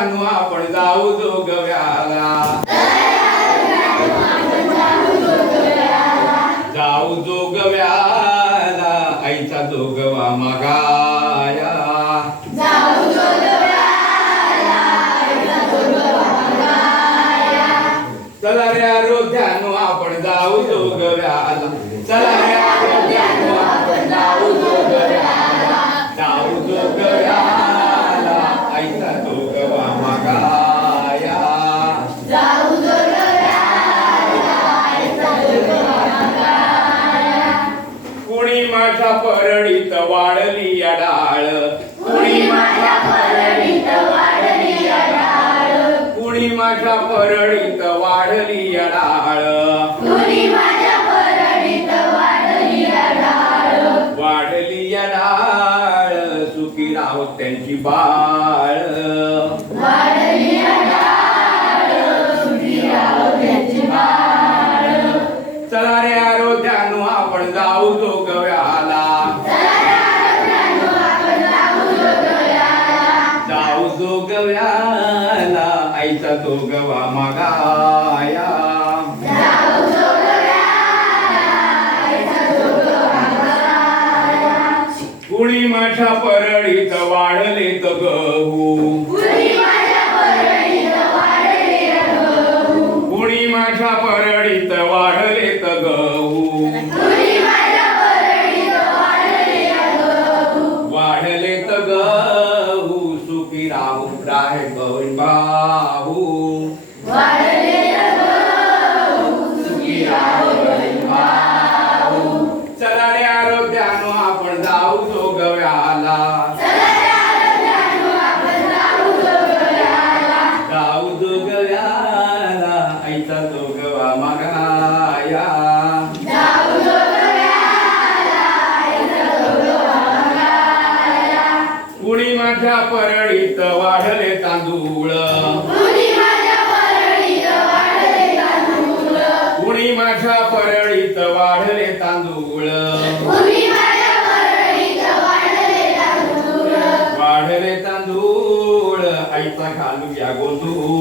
आरोग्यानो आपण जाऊ जोगव्याला जाऊ जोगव्याला आईचा जोगवा मागाया चला रे आरोग्यानो आपण जाऊ जोगव्याला चला रे आरोग्यानो आपण जाऊ जोगव्याला जाऊ जोगव्याला आईचा जोगवा मागाया जाऊ जोगव्याला आईचा जोगवा मागाया कुणी माझ्या परडीत वाढली या डाळ कुणी माझ्या परडीत वाढली या डाळ कुणी माझ्या परडीत वाढली या डाळ कुणी माझ्या परडीत वाढली या डाळ वाढली या डाळ सुखी राहो त्यांची बाळ वाढली या डाळ सुखी राहो त्यांची बाळ चला रे आरोग्यानो आपण जाऊ जोगव्याला जाऊ जोगव्याला आईचा जोगवा मागाया जाऊ जोगव्याला आईचा जोगवा मागाया कुणी माझ्या परडीत वाढले त गहू कुणी माझ्या परडीत वाढले गहू कुणी माझ्या परडीत वाढले त गहू कुणी माझ्या परडीत वाढले गहू वाढले त गहू सुखी राहू राहे बहीण भाऊ वाढले गहू सुखी राहो बहीण भाऊ चला रे आरोग्यानो आपण जाऊ जोगव्याला जाऊ जोगव्याला आईचा जोगवा मागाया जाऊ जोगव्याला आईचा जोगवा मागाया कुणी माझ्या परडीत वाढले तांदूळ कुणी माझ्या परडीत वाढले तांदूळ कुणी माझ्या परडीत वाढले तांदूळ कुणी माझ्या परडीत वाढले तांदूळ वाढले तांदूळ आईचा घालूया गोंधूळ